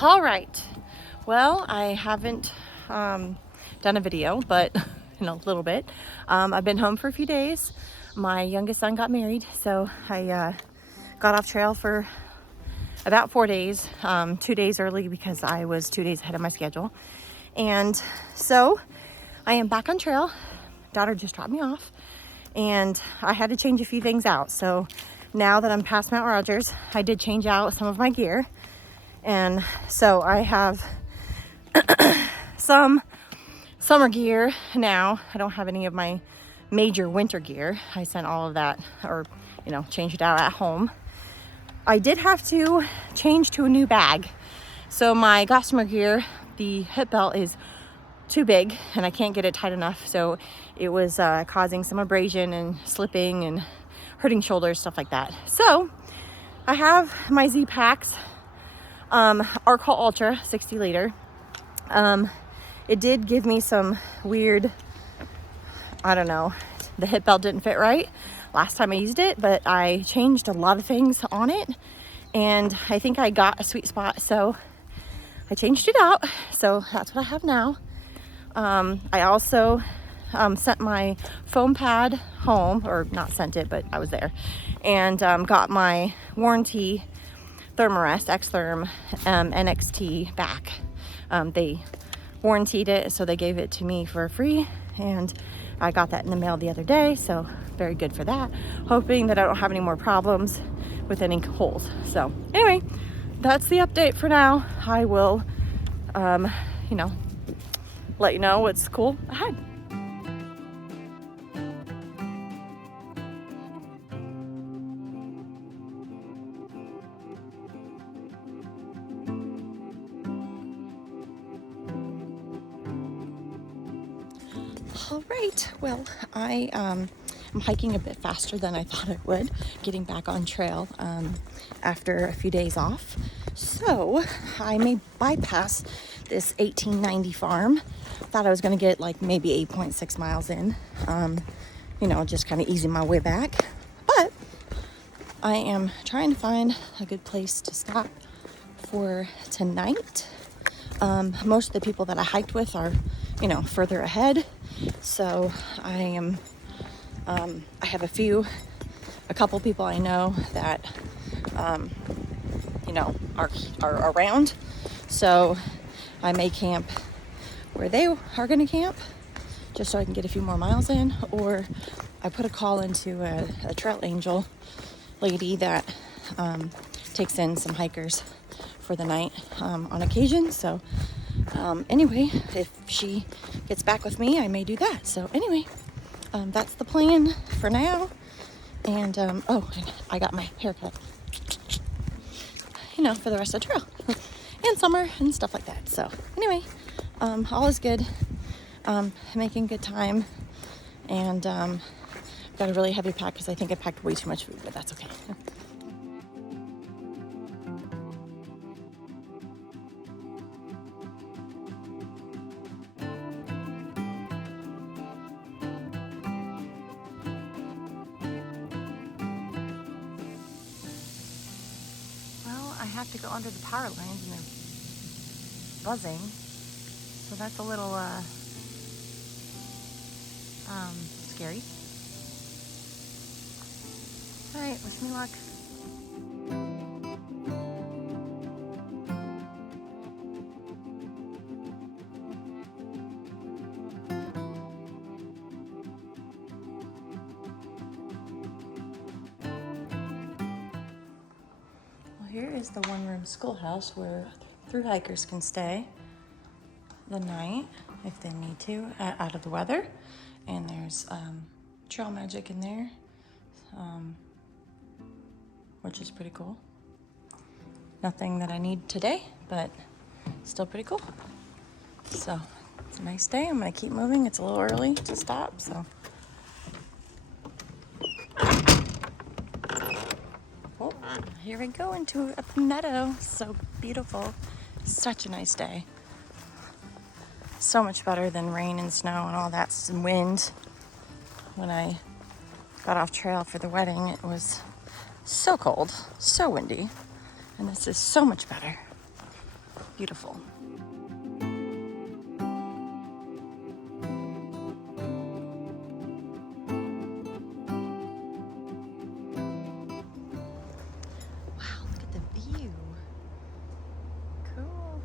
All right. Well, I haven't done a video, but in a little bit. I've been home for a few days. My youngest son got married, so I got off trail for about 4 days, 2 days early because I was 2 days ahead of my schedule. And so I am back on trail. Daughter just dropped me off, and I had to change a few things out. So now that I'm past Mount Rogers, I did change out some of my gear. And so I have some summer gear now. I don't have any of my major winter gear. I sent all of that, or changed it out at home. I did have to change to a new bag. So my Gossamer gear, the hip belt is too big and I can't get it tight enough. So it was causing some abrasion and slipping and hurting shoulders, stuff like that. So I have my Z Packs, Arcol Ultra 60 liter. It did give me some weird, I don't know, the hip belt didn't fit right last time I used it, but I changed a lot of things on it and I think I got a sweet spot, so I changed it out. So that's what I have now. I also sent my foam pad home, or not sent it, but I was there, and got my warranty Thermarest X-Therm NXT back. They warrantied it, so they gave it to me for free, and I got that in the mail the other day, so very good for that. Hoping that I don't have any more problems with any holes. So anyway, that's the update for now. I will, let you know what's cool ahead. All right, well, I am hiking a bit faster than I thought I would, getting back on trail after a few days off. So I may bypass this 1890 farm. Thought I was going to get like maybe 8.6 miles in, just kind of easing my way back. But I am trying to find a good place to stop for tonight. Most of the people that I hiked with are, further ahead. So I am, I have a couple people I know that, are around. So I may camp where they are going to camp just so I can get a few more miles in, or I put a call into a Trail Angel lady that takes in some hikers for the night on occasion. So anyway, if she gets back with me, I may do that. So anyway, that's the plan for now. And I got my haircut, for the rest of the trail and summer and stuff like that. So anyway, all is good. Making good time, and got a really heavy pack because I think I packed way too much food, but that's okay. Well, I have to go under the power lines and they're buzzing, so that's a little scary. All right, wish me luck. Well, here is the one-room schoolhouse where through hikers can stay the night if they need to, out of the weather. And there's Trail Magic in there, which is pretty cool. Nothing that I need today, but still pretty cool. So it's a nice day. I'm gonna keep moving. It's a little early to stop, so. Oh, here we go into a meadow. So beautiful. Such a nice day. So much better than rain and snow and all that, and wind. When I got off trail for the wedding, it was so cold, so windy, and this is so much better. Beautiful. Wow, look at the view. Cool.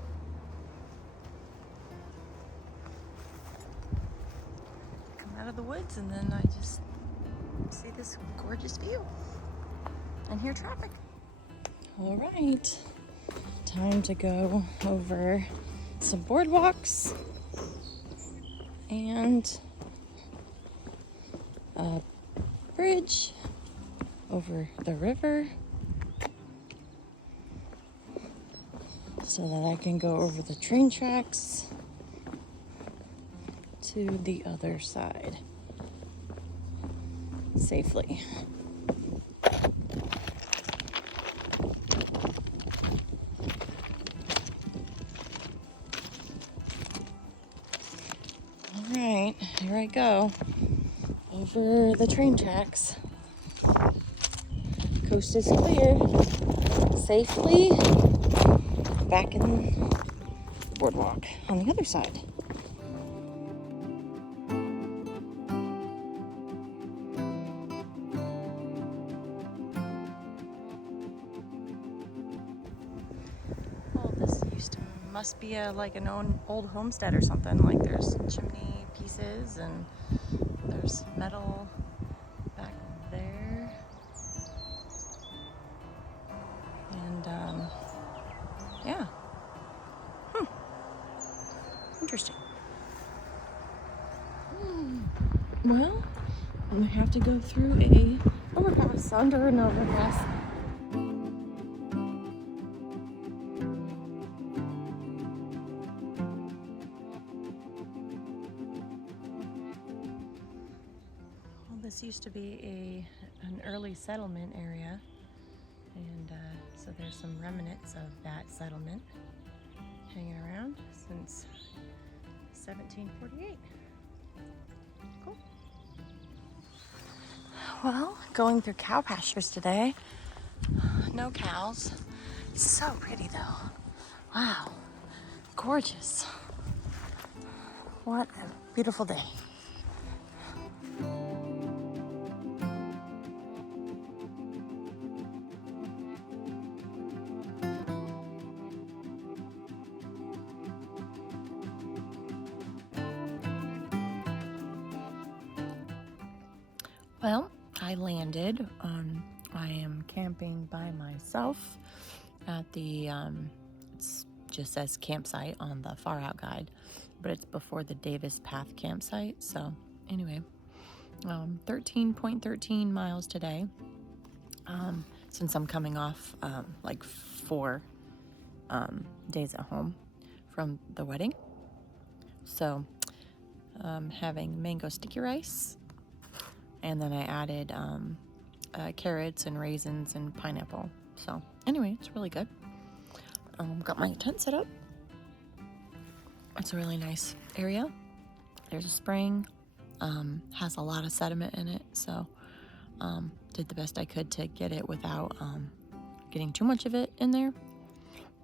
Come out of the woods and then I just see this gorgeous view and hear traffic. All right, time to go over some boardwalks and a bridge over the river so that I can go over the train tracks to the other side safely. All right, here I go over the train tracks. Coast is clear. Safely back in the boardwalk on the other side. Oh, this must be like an old homestead or something. Like there's chimney pieces and there's metal back there. And yeah. Interesting. Well, I'm gonna have to go through a overpass, under an overpass. Well, this used to be an early settlement area, and so there's some remnants of that settlement hanging around since 1748. Cool. Well, going through cow pastures today. No cows. So pretty though. Wow. Gorgeous. What a beautiful day. Well, I landed. I am camping by myself at the, it just says campsite on the Far Out guide, but it's before the Davis Path campsite. So anyway, 13.13 miles today, since I'm coming off like 4 days at home from the wedding. So having mango sticky rice. And then I added carrots and raisins and pineapple. So anyway, it's really good. Got my tent set up. It's a really nice area. There's a spring. Has a lot of sediment in it. So did the best I could to get it without getting too much of it in there.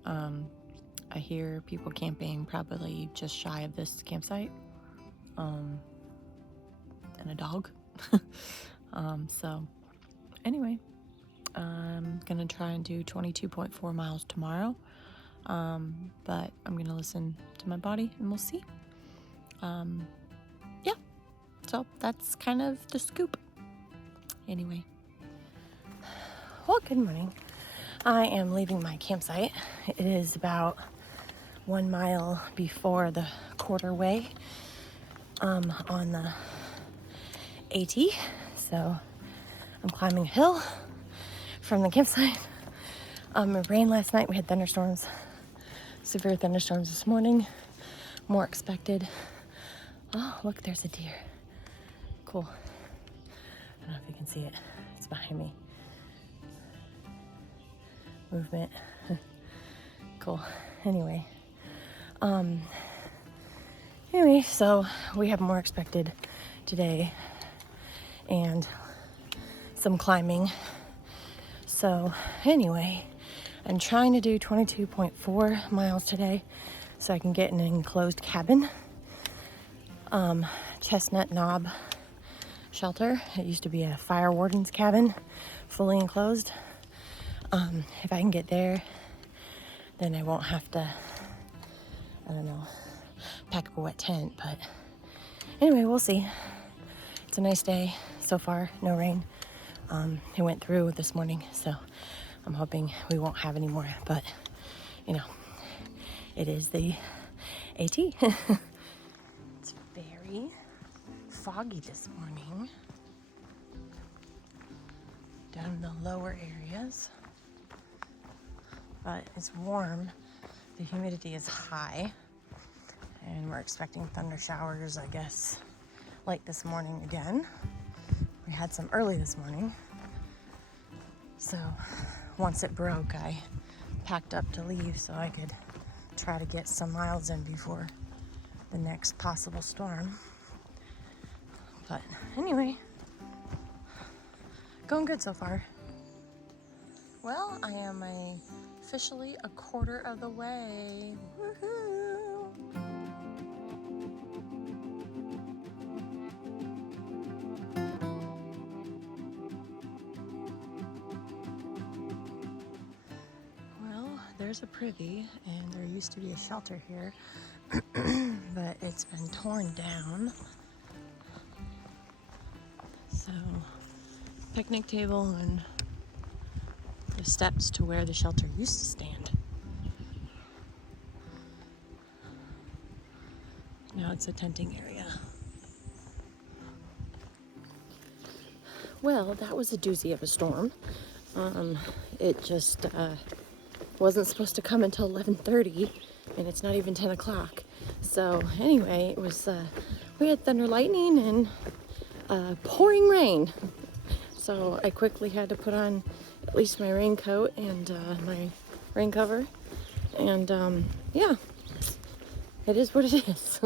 I hear people camping probably just shy of this campsite. And a dog. So anyway, I'm gonna try and do 22.4 miles tomorrow, but I'm gonna listen to my body and we'll see. Yeah, so that's kind of the scoop. Anyway, well, good morning. I am leaving my campsite. It is about 1 mile before the quarterway on the AT, so I'm climbing a hill from the campsite. It rained last night. We had thunderstorms, severe thunderstorms this morning, more expected. Oh, look, there's a deer. Cool. I don't know if you can see it. It's behind me. Movement. Cool. Anyway, so we have more expected today and some climbing. So anyway, I'm trying to do 22.4 miles today so I can get in an enclosed cabin. Chestnut Knob shelter. It used to be a fire warden's cabin, fully enclosed. If I can get there, then I won't have to, I don't know, pack up a wet tent. But anyway, we'll see. It's a nice day so far, no rain. It went through this morning, so I'm hoping we won't have any more. But, you know, it is the AT. It's very foggy this morning down in the lower areas, but it's warm. The humidity is high, and we're expecting thunder showers, I guess, late this morning again. We had some early this morning, so once it broke, I packed up to leave so I could try to get some miles in before the next possible storm. But anyway, going good so far. Well, I am officially a quarter of the way. Woohoo! Well, there's a privy, and there used to be a shelter here, but it's been torn down. So, picnic table and the steps to where the shelter used to stand. Now it's a tenting area. Well, that was a doozy of a storm. It just wasn't supposed to come until 11:30, and it's not even 10 o'clock. So anyway, it was we had thunder, lightning, and pouring rain. So I quickly had to put on at least my raincoat and my rain cover. And yeah, it is what it is.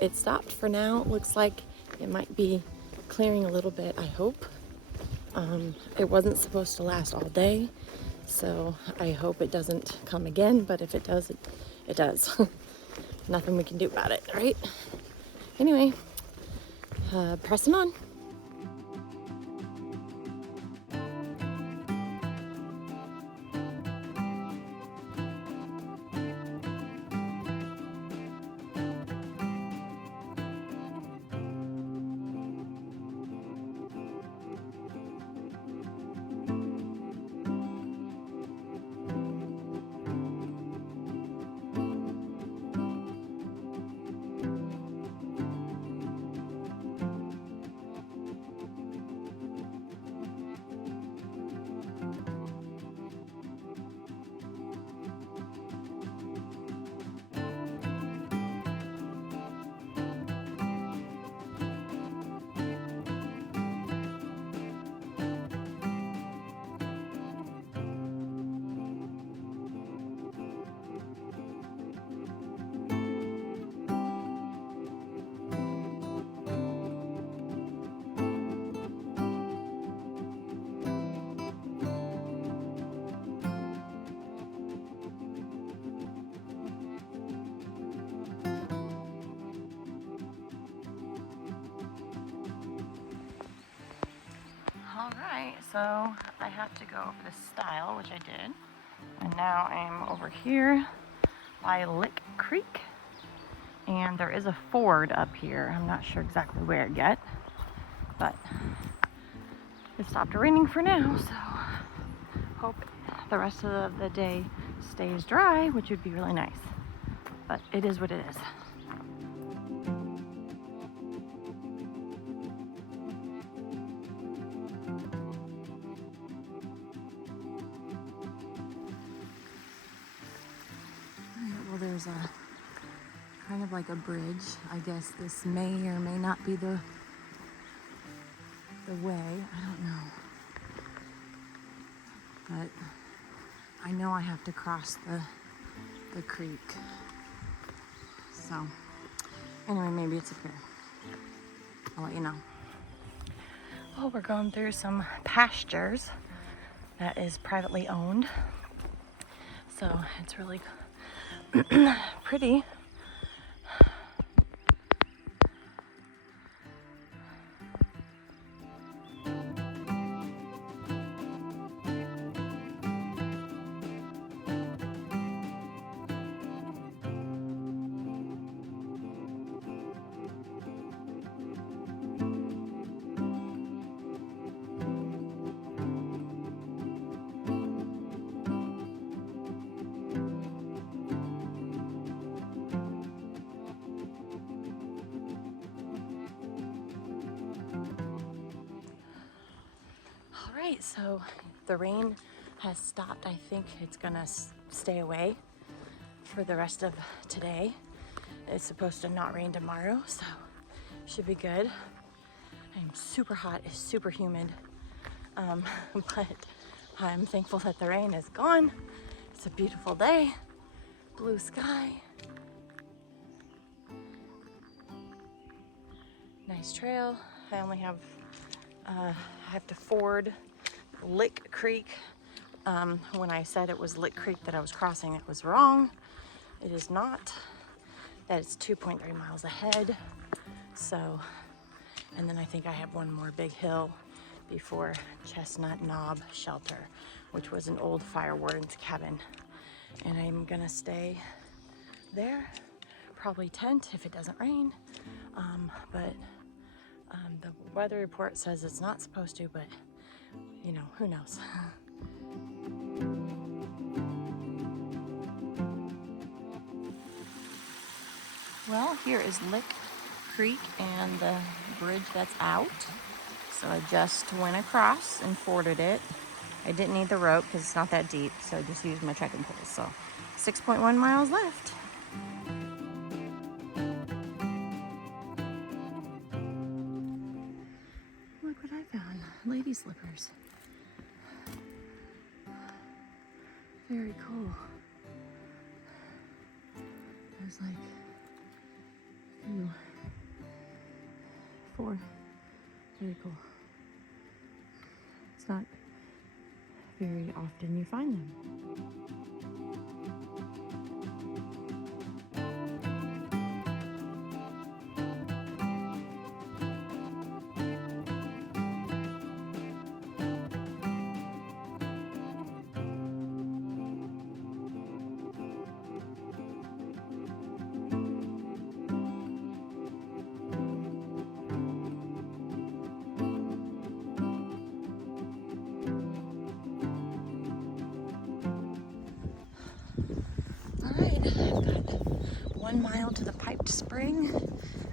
It stopped for now. It looks like it might be clearing a little bit, I hope. It wasn't supposed to last all day, so I hope it doesn't come again, but if it does, it does. Nothing we can do about it, right? Anyway, pressing on. Alright, so I have to go over the stile, which I did. And now I'm over here by Lick Creek. And there is a ford up here. I'm not sure exactly where yet, but it stopped raining for now, so hope the rest of the day stays dry, which would be really nice. But it is what it is. Well, there's a kind of like a bridge. I guess this may or may not be the way. I don't know. But I know I have to cross the creek. So anyway, maybe it's up here. I'll let you know. Well, we're going through some pastures. that is privately owned. So it's really pretty. All right, so the rain has stopped. I think it's gonna stay away for the rest of today. It's supposed to not rain tomorrow, so should be good. I'm super hot, it's super humid, but I'm thankful that the rain is gone. It's a beautiful day, blue sky, nice trail. I only have, I have to ford Lick Creek. When I said it was Lick Creek that I was crossing, it was wrong. It is not. That it's 2.3 miles ahead. So, and then I think I have one more big hill before Chestnut Knob Shelter, which was an old fire warden's cabin. And I'm gonna stay there, probably tent if it doesn't rain. But the weather report says it's not supposed to, but you know, who knows? Well, here is Lick Creek and the bridge that's out. So I just went across and forded it. I didn't need the rope because it's not that deep, so I just used my trekking poles. So 6.1 miles left. Look what I found, lady slippers. Very cool. There's like 4. Very cool. It's not very often you find them. I've got 1 mile to the piped spring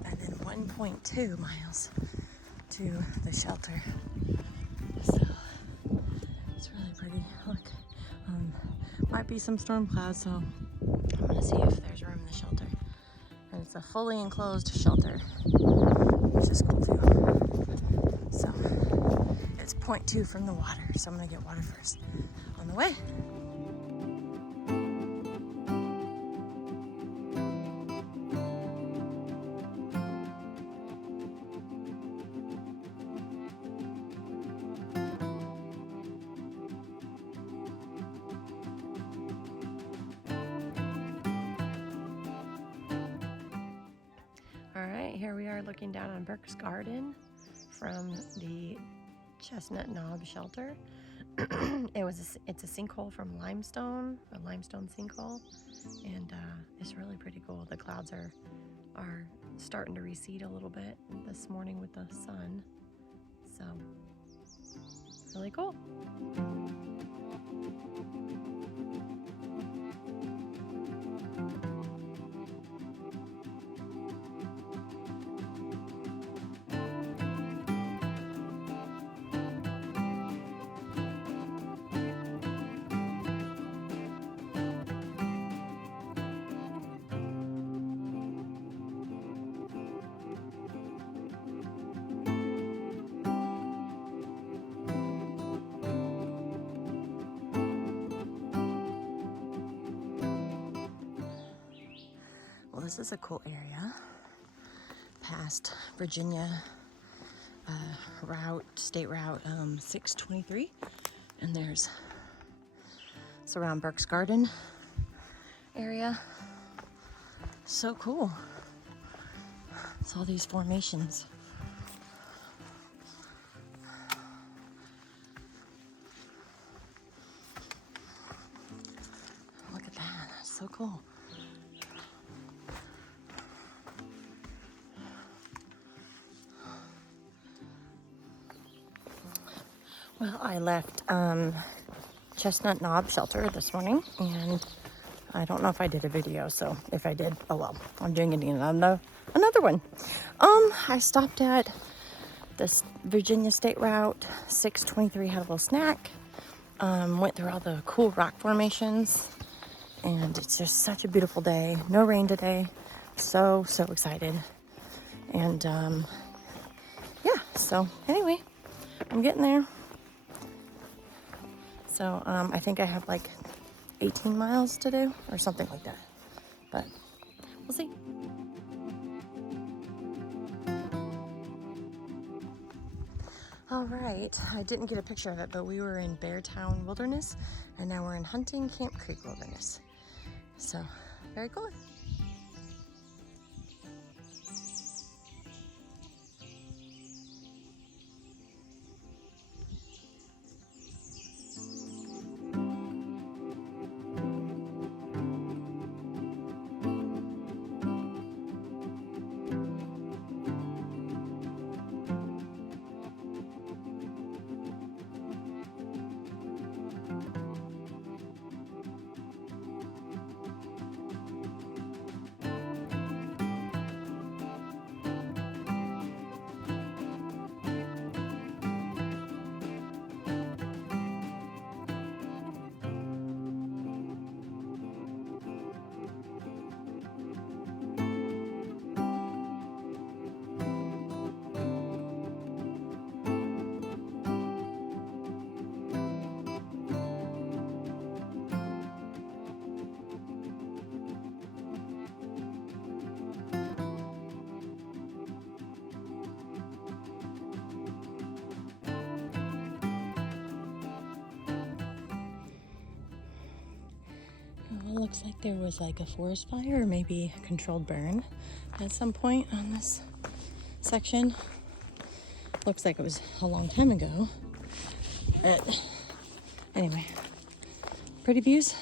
and then 1.2 miles to the shelter. So it's really pretty. Look, might be some storm clouds, so I'm gonna see if there's room in the shelter. And it's a fully enclosed shelter, which is cool too. So it's 0.2 from the water, so I'm gonna get water first on the way. Here we are looking down on Burke's Garden from the Chestnut Knob Shelter. It's a sinkhole from limestone, a limestone sinkhole, and it's really pretty cool. The clouds are starting to recede a little bit this morning with the sun, so really cool. This is a cool area past Virginia state route 623, And it's around Burke's Garden area. So cool. It's all these formations. Look at that, that's so cool. Well, I left Chestnut Knob Shelter this morning, and I don't know if I did a video, so if I did, oh well, I'm doing it another one. I stopped at this Virginia State Route 623, had a little snack, went through all the cool rock formations, and it's just such a beautiful day. No rain today. So excited. And yeah, so anyway, I'm getting there. So I think I have like 18 miles to do or something like that, but we'll see. All right, I didn't get a picture of it, but we were in Beartown Wilderness, and now we're in Hunting Camp Creek Wilderness. So, very cool. Well, it looks like there was like a forest fire or maybe a controlled burn at some point on this section. Looks like it was a long time ago. But anyway, pretty views.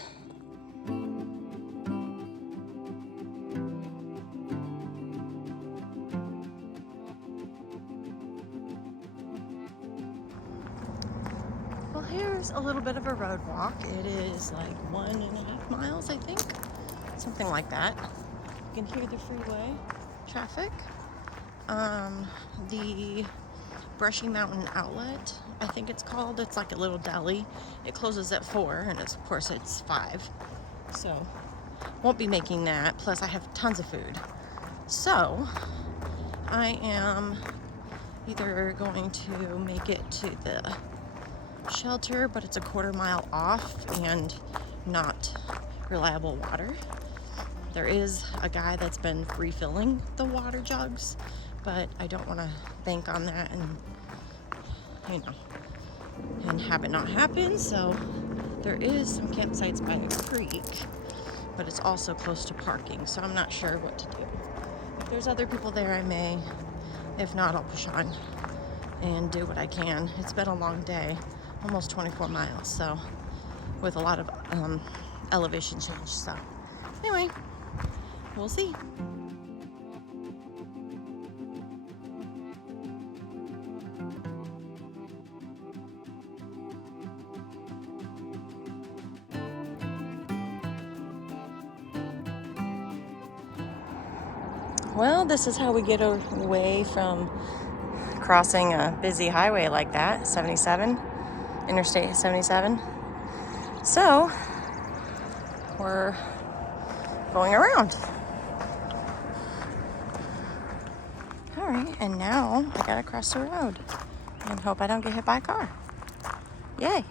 Well, here's a little bit of a road walk. It is like 1.5 miles, I think. Something like that. You can hear the freeway traffic. The Brushy Mountain Outlet, I think it's called. It's like a little deli. It closes at 4, and of course it's 5. So, won't be making that. Plus, I have tons of food. So, I am either going to make it to the shelter, but it's a 1/4 mile off and not reliable water. There is a guy that's been refilling the water jugs, but I don't want to bank on that and, you know, and have it not happen. So there is some campsites by a creek, but it's also close to parking, so I'm not sure what to do. If there's other people there, I may. If not, I'll push on and do what I can. It's been a long day, almost 24 miles, so with a lot of elevation change. So anyway, we'll see. Well, this is how we get away from crossing a busy highway like that, 77, Interstate 77. So, we're going around. All right, and now I gotta cross the road and hope I don't get hit by a car. Yay.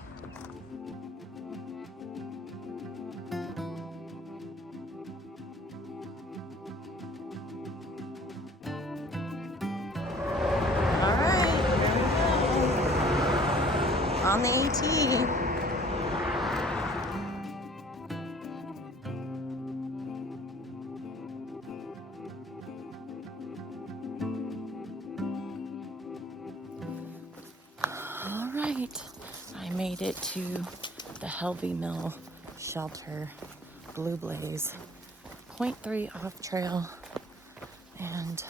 On the AT. made it to the Helvey Mill Shelter, Blue Blaze, 0.3 off trail, and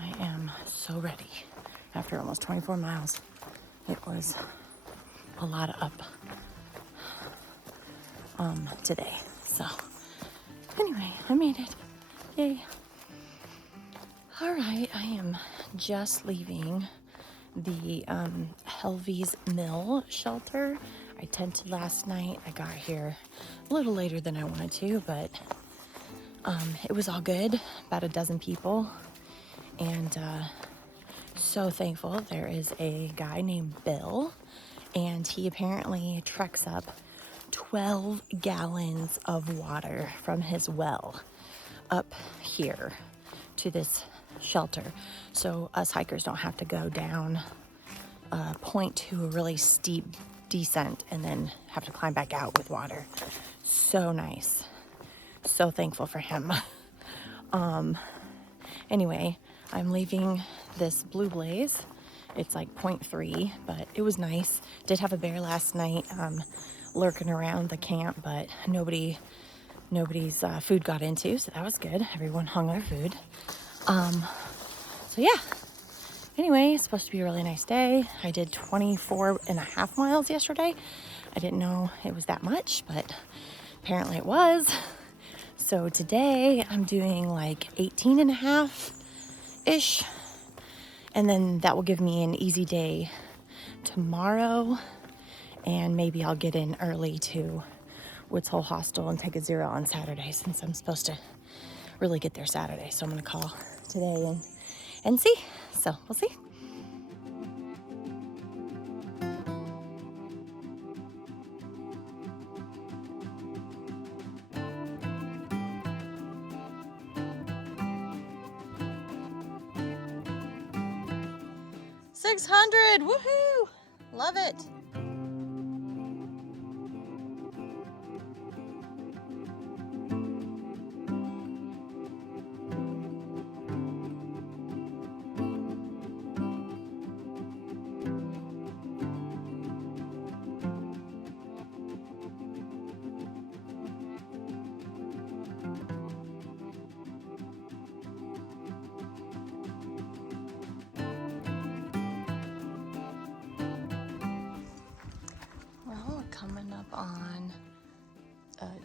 I am so ready. After almost 24 miles, it was a lot of up today. So anyway, I made it. Yay. All right, I am just leaving the Helvey's Mill Shelter. I tented last night. I got here a little later than I wanted to, but it was all good. About a dozen people, and so thankful. There is a guy named Bill, and he apparently treks up 12 gallons of water from his well up here to this shelter, so us hikers don't have to go down a point to a really steep descent and then have to climb back out with water. So nice. So thankful for him. Anyway, I'm leaving this Blue Blaze. It's like 0.3, but it was nice. Did have a bear last night lurking around the camp, but nobody's food got into, so that was good. Everyone hung their food. So yeah, anyway, it's supposed to be a really nice day. I did 24.5 miles yesterday. I didn't know it was that much, but apparently it was. So today I'm doing like 18.5-ish, and then that will give me an easy day tomorrow, and maybe I'll get in early to Woods Hole Hostel and take a 0 on Saturday, since I'm supposed to really get there Saturday. So I'm gonna call today and see. So we'll see. $600, woohoo! Love it. Coming up on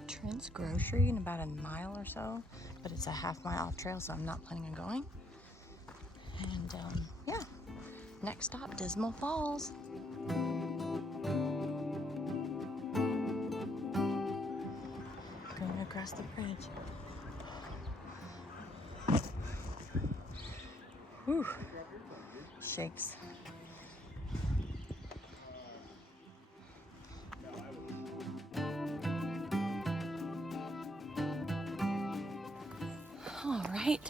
Trent's Grocery in about a mile or so, but it's a half-mile off trail, so I'm not planning on going. And yeah, next stop, Dismal Falls. Going across the bridge. Whew, shakes. All right,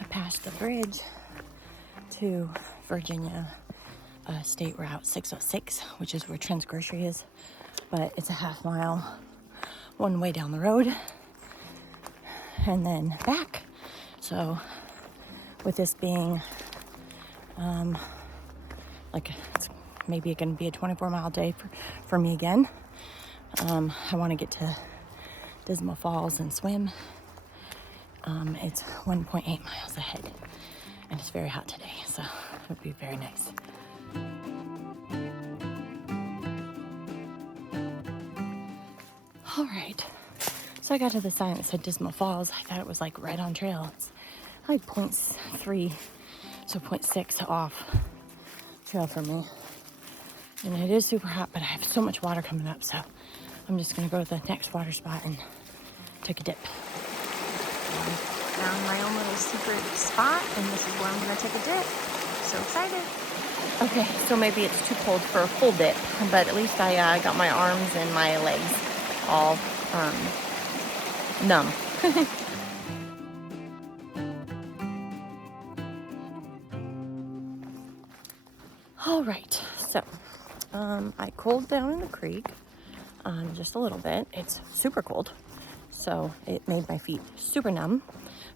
I passed the bridge to Virginia State Route 606, which is where Trent's Grocery is, but it's a half-mile one way down the road and then back. So with this being like it's maybe going to be a 24-mile day for me again, I want to get to Dismal Falls and swim. It's 1.8 miles ahead, and it's very hot today, so it would be very nice. All right, so I got to the sign that said Dismal Falls. I thought it was like right on trail. It's like 0.3, so 0.6 off trail for me. And it is super hot, but I have so much water coming up, so I'm just gonna go to the next water spot and take a dip. Found my own little secret spot, and this is where I'm gonna take a dip. So excited. Okay, so maybe it's too cold for a full dip, but at least I got my arms and my legs all numb. All right, so I cooled down in the creek just a little bit. It's super cold, so it made my feet super numb,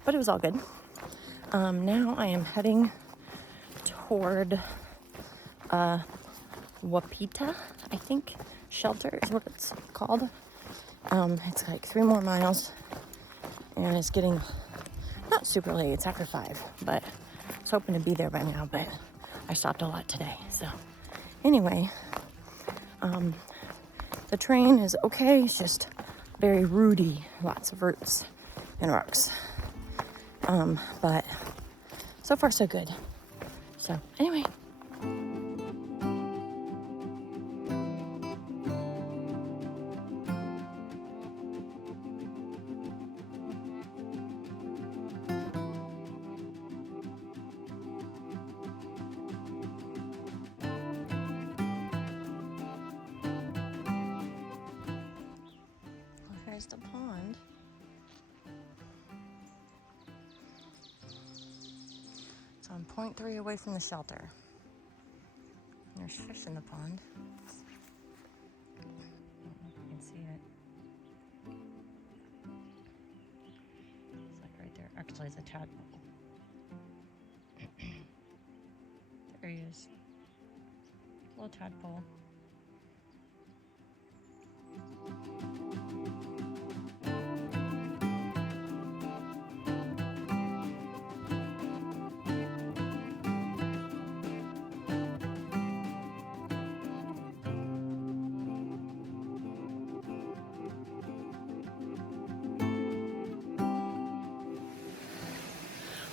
but it was all good. Now I am heading toward Wapita, I think, shelter is what it's called. It's like 3 more miles, and it's getting not super late. It's after 5, but I was hoping to be there by now, but I stopped a lot today. So anyway, the train is okay. It's just very rooty, lots of roots and rocks. But so far so good. So anyway. Here's the pond. So I'm 0.3 away from the shelter. There's fish in the pond. I don't know if you can see it. It's like right there. Actually, it's a tadpole. There he is. Little tadpole.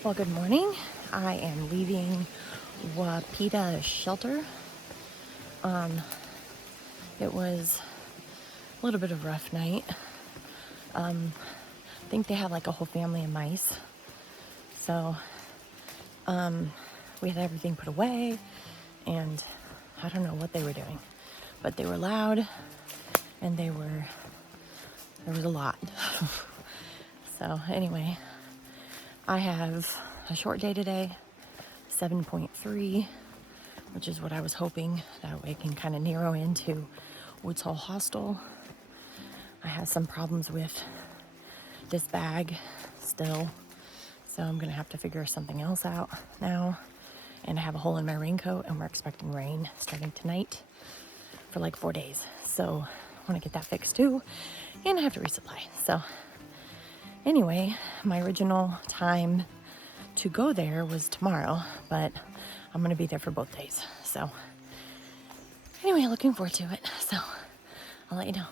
Well, good morning. I am leaving Wapita shelter. It was a little bit of a rough night. I think they have like a whole family of mice. So we had everything put away, and I don't know what they were doing, but they were loud, and there was a lot. So anyway, I have a short day today, 7.3, which is what I was hoping. That way I can kind of narrow into Woods Hole Hostel. I have some problems with this bag still, so I'm gonna have to figure something else out now. And I have a hole in my raincoat, and we're expecting rain starting tonight for like 4 days. So I want to get that fixed too, and I have to resupply. So anyway, my original time to go there was tomorrow, but I'm gonna be there for both days. So anyway, looking forward to it. So I'll let you know.